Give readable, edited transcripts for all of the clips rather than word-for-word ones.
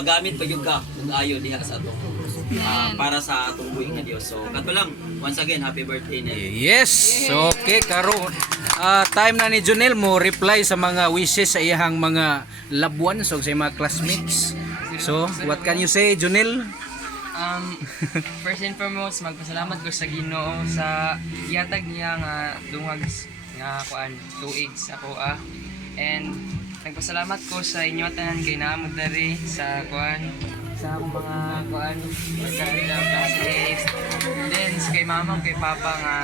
magamit pa yung ka kung ayo diha sa atong para sa atong buhing nga Dios. So kato lang, once again, happy birthday na. Yes. Okay, karon time na ni Jonel mo reply sa mga wishes sa iyang mga loved ones o sa mga classmates. So, what can you say, Jonel? First and foremost, magpasalamat ko sa Ginoo sa gihatag niya nga dungag nga kuan tuig sa ako and nagpasalamat ko sa inyo tanan kay naamod diri sa kuan sa akong mga kuan magkaandang classmates. Then sa kay mama kay papa nga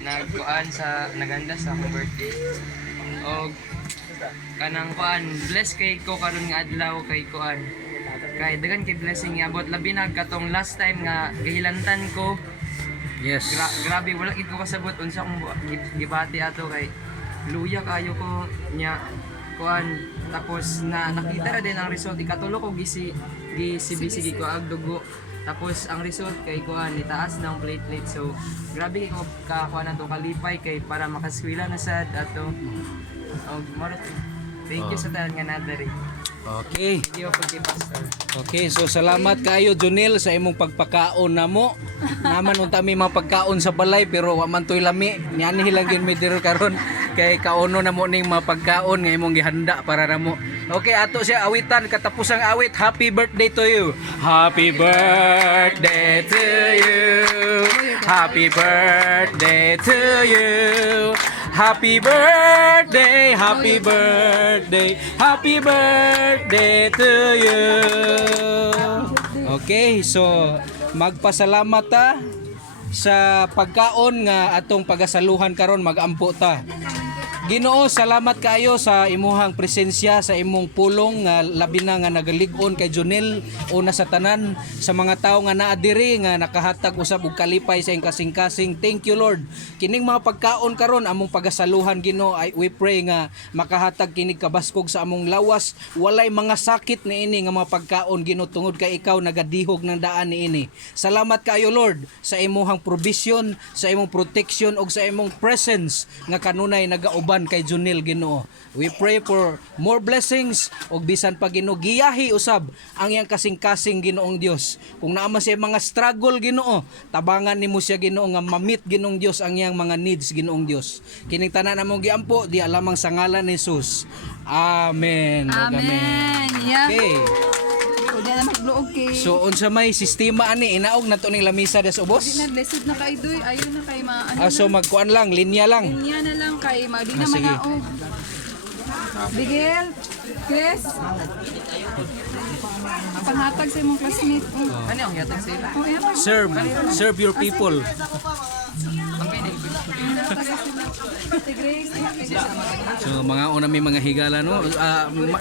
nagkuan sa naganda sa akong birthday. Og kanang kuan bless kay ko karon nga adlaw kay kuan kay dagan kay blessing abot labi na katong last time nga gahilantan ko. Yes. Grabe wala gid ko kasabot unsa akong gibati ato kay luya kayo ko nya kuan tapos na nakita ra din ang result ikatulo ko gisibisigi ko ag dugo tapos ang result kay kuan itaas ng platelet so grabe ko kakuan na to kalipay kay para makaskwela na sad ato og maro thank you sa tanan nga nadari. Okay. Thank you pastor. Okay, so salamat kayo Jonel sa imong pagpakaon namo. Naman unta mi mga pagkaon sa balay pero wa man toy lami. Niani lang gyud mi diri karon kay kauno namo ning mga pagkaon nga imong gihanda para namo. Okay, ato siya awitan katapusang awit. Happy birthday to you. Happy birthday to you. Happy birthday to you. Happy birthday, happy birthday, happy birthday to you. Okay, so magpasalamat ta sa pagkaon nga atong pagasaluhan karon magampo ta. Ginoo, salamat kayo sa imuhang presensya, sa imong pulong nga labi na nga nagalig-on kay Jonel una sa tanan sa mga tawo nga naa diri nga nakahatag usab og kalipay sa iyang kasing-kasing. Thank you Lord. Kining mga pagkaon karon among pagasaluhan Ginoo, we pray nga makahatag kinig kabaskog sa among lawas, walay mga sakit niini nga mga pagkaon Ginoo tungod kay ikaw nagadihog ng daan niini. Salamat kayo Lord sa imuhang provision, sa imong protection ug sa imong presence nga kanunay nagauban kay Jonel Ginoo. We pray for more blessings ug bisan pa Ginoo giyahi usab ang iyang kasing-kasing Ginoong Dios. Kung naa man siya mga struggle Ginoo, tabangan nimo siya Ginoo nga ma-meet Ginoong Dios ang iyang mga needs Ginoong Dios. Kining tanan namong giampo di alamang sa ngalan ni Jesus. Amen. Amen. Yeah. Okay. Udah na magluog kay. So unsa may sistema ani inaog nato ning lamisa des ubos? Di na blessed na kay Doy. Ayun na kay ano. So magkuan lang, linya lang. Linya na lang kay di na sige. manaog. Bigel, Chris. Ang panghatag sa imong classmate. Ano ang yatag sa ila? Oh, yan. Serve your people. Si Grace. So mga una may mga higala no.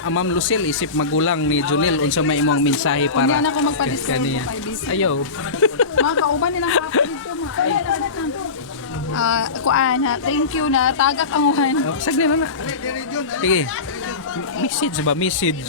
Ma'am Lucille isip magulang ni Jonel unsa may imong mensahe para Hindi na ako magpa-disco. kaniya. Ayaw. Mga kauban nilang papa dito. Kuan ha. Thank you na tagak ang uhan. Sagli na na. Sige. Message ba? Message.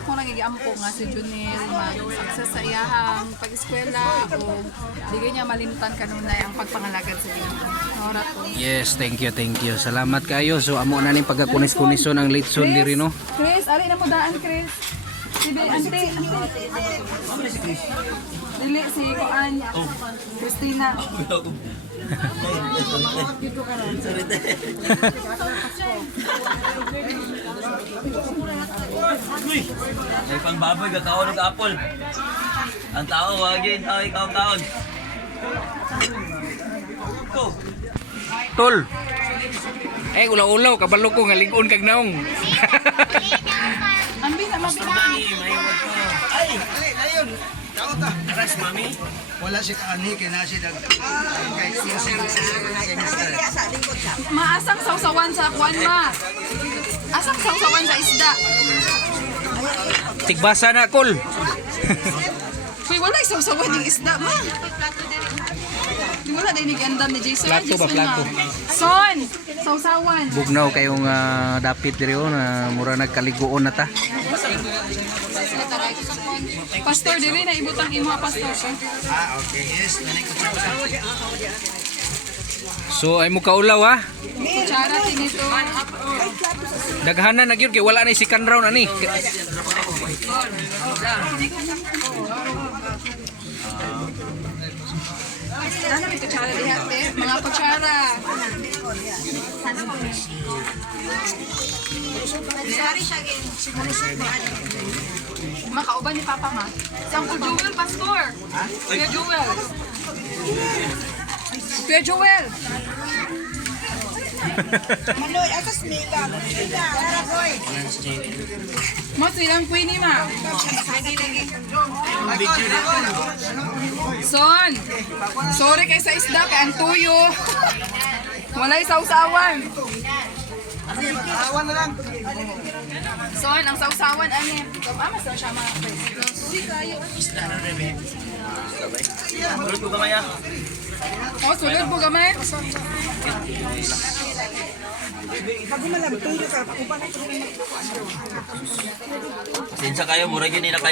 Ako nagigiampo nga si Jonel mag-success sa iyahang pag-eskwela o digay niya malimtan kanunay ang pagpangalagad sa Ginoo. Ora to. Yes, thank you. Salamat kayo. So amo na ning pagkakunis-kunison ang litson diri no. Chris, ali na mo daan Chris. Si Ante. Dili si Kuan. Christina. May pangbaboy kakao ng apple. Ang tao wagin, tao ikaw ang taon. Go. Tol. Ulaw-ulaw kabalo ko nga lig-on kag naong. Ambi na mabita. Ay, ayun. Aras mami. Wala si Ani kay nasi dag kay Maasang sausawan sa Kuan ma. Asang sausawan sa isda. Tigbasa na kol. Kuy wala sausawan yung isda ma. Di wala din nag-andam ni Jason. Plato ba, plato? Son, sausawan. Bugnaw kayong dapit diri na mura nagkaliguon na ta. Pastor diri na ibutang imo pastor. okay, yes, nanay ko So ay mo kaulaw ha. Kutsara tinito. Daghanan na gyud kay wala na si kanraw na ni. Sana may kutsara diha, te. Mga kutsara. Makauban ni Papa ma. Si Uncle Jewel, Pastor. Kuya Jewel. Kuya Jewel. Manoy, akas mika. Aragoy. Mas ilang Queenie ma. Son. Sorry kay sa isda kay ang tuyo. Walay sausawan. Awan na lang. Son, ang sausawan ani. Mas na siya mga friends. Tulad ko gamay ah. Oh, sulod po gamay. Sinsa kayo, murag yun nila kayo.